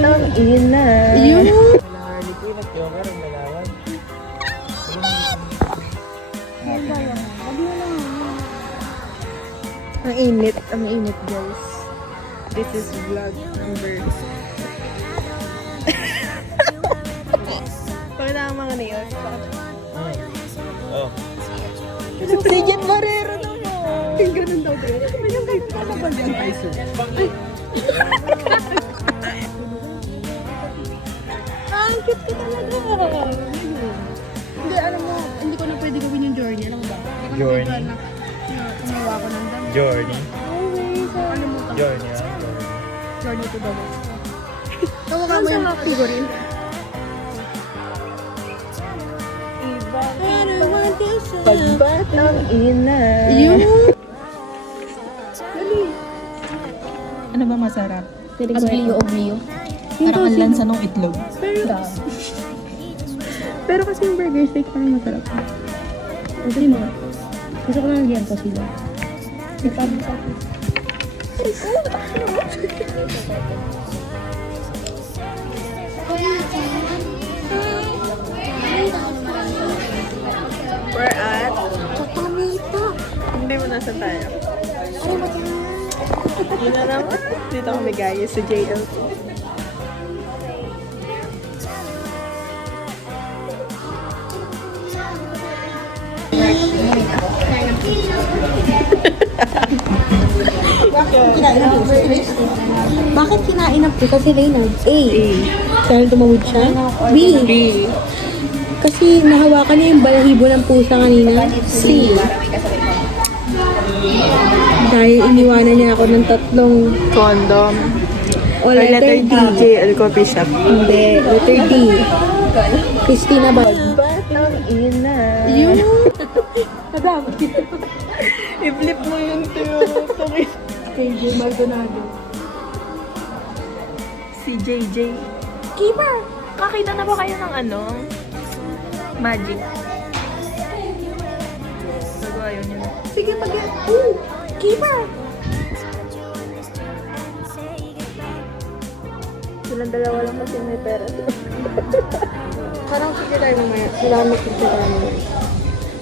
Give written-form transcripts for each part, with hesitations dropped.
Ang ina. Yun. Harley Quinn at Joker ang lalawan. Ang init. Ang init, guys. This is vlog number... Pakita ang mga nails. Oh. Si Jet Barrero naman. Yung ganun daw din. Yung kayo pala ba dyan? Ang cute ko talaga. Hindi, alam mo, hindi ko na pwede gawin yung journey. Alam mo ba? Hindi ko Journey? na pwede na tumawa ko ng dami. Journey. Ano mo ito? Journey, ah. Journey to the west. Tawa mo yung figurine. Pagbatang ina. Yun. Ano ba masarap? Oblio. Parang ang lansa ng itlog. Pero kasi yung burger steak parang masarap. Kasi mo. Gusto ko lang diyan pa sila. Ipag sa akin. We're at... Hindi mo nasa tayo. Yun na naman. Dito kami guys sa JLT. Bakit kinainap ko? Kasi Reynald. A. Dahil tumawid siya. B. Kasi nahawakan niya yung balahibo ng pusa kanina. C. Dahil iniwanan niya ako ng tatlong Condom. o Or letter D. D. JL Coffee Shop. Hindi. Letter D. Christina ba? Pagbatang ina. Yun. Nadamot. I-flip mo yung tuloy. KJ Maldonado. Si JJ. Keeper! Kakita na ba kayo ng ano? Magic. Nagawa yun yun. Sige, pag-yan. Keeper! Silang dalawa lang kasi may pera. Parang sige tayo mamaya. Salamat sa tayo.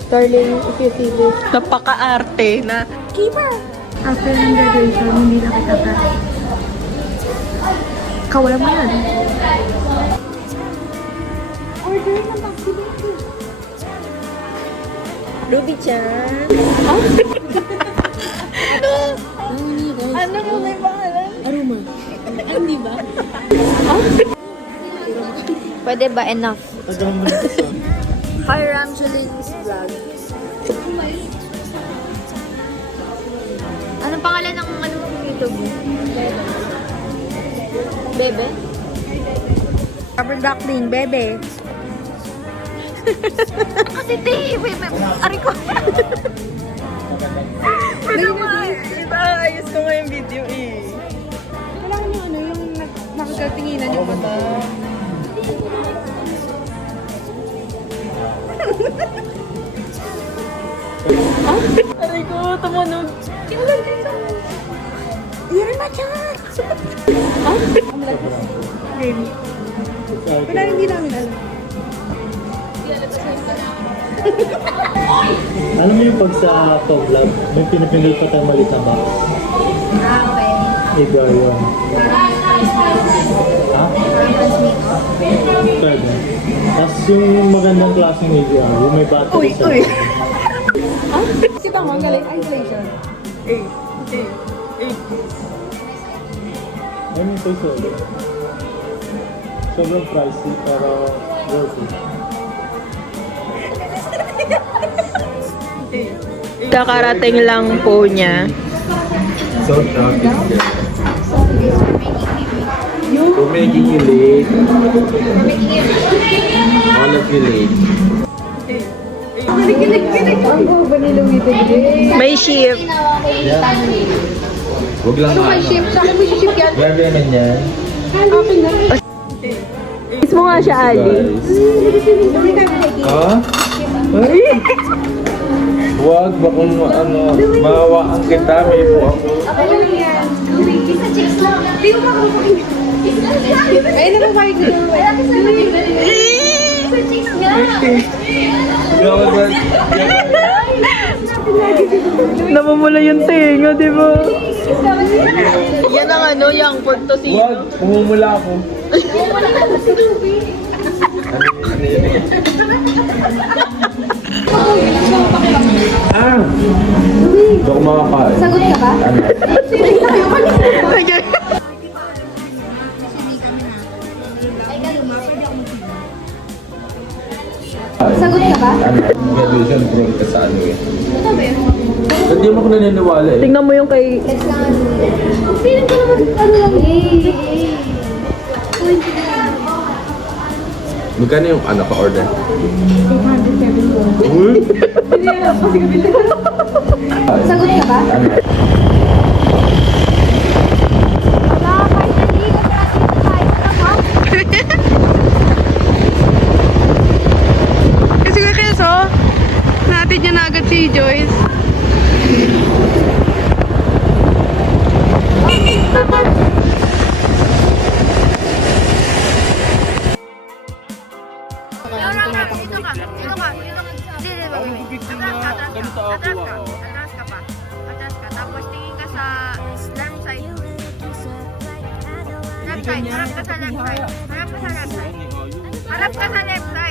Darling, if you see this. Napaka-arte na. Keeper! After ng graduation, hindi na kita ka. Kawala mo yan. Order ng taxi dito. Ruby-chan. Ano mo may pangalan? Aroma. Hindi ba? Pwede ba enough? Hi, Ramjoline's vlog. Anong pangalan ng ano mo YouTube mo? Bebe? Rubber duckling, bebe. Kasi di, bebe. Ari ko. Pero diba, ayos ko nga yung video eh. Kailangan yung ano, yung nakagatinginan yung mata. Aray ko, tumunog. Tinulag dito. Yun na dyan! Really? Wala, hindi namin alam. Alam mo yung pag sa top lab, may pinapindot pa tayong maliit na box. Iba yun. Ha? Pwede. Tapos yung magandang klaseng media, yung may battery sa... Kita mo, ang galing. Isolation. Ano yung solo? Sobrang pricey, pero worth it. Kakarating lang po niya. So shocking. We're making you late. All of you late. May ship. Yeah. Huwag lang ano. Sa akin mo ship yan. Grabe naman yan. Kiss mo nga siya, Ali. Ha? Ay! Huwag, baka ano, mahawaan kita, may po ako. Ako lang yan. Isa chicks lang. Di ko makakapagin. Eh, napapayag ko yung Namumula yung tenga, di ba? Yan ang ano, yung punto si... Wag, pumumula ako. Ah! Hindi ako makakain. Sagot ka ba? Ano? Sagot ka ba? Ano? Graduation prone ka sa ano eh. Ba't di mo ko naniniwala eh? Tingnan mo yung kay... Feeling ko naman ano lang eh. Magkano yung ano ka-order? 807 Uy! Sagot ka ba? Ano? Kasi kaya so, natin niya na agad si Joyce. Atras ka pa. Atras ka. Tapos tingin ka sa left side. Left side. Harap ka sa left side. Harap ka sa left side. Harap ka sa left side.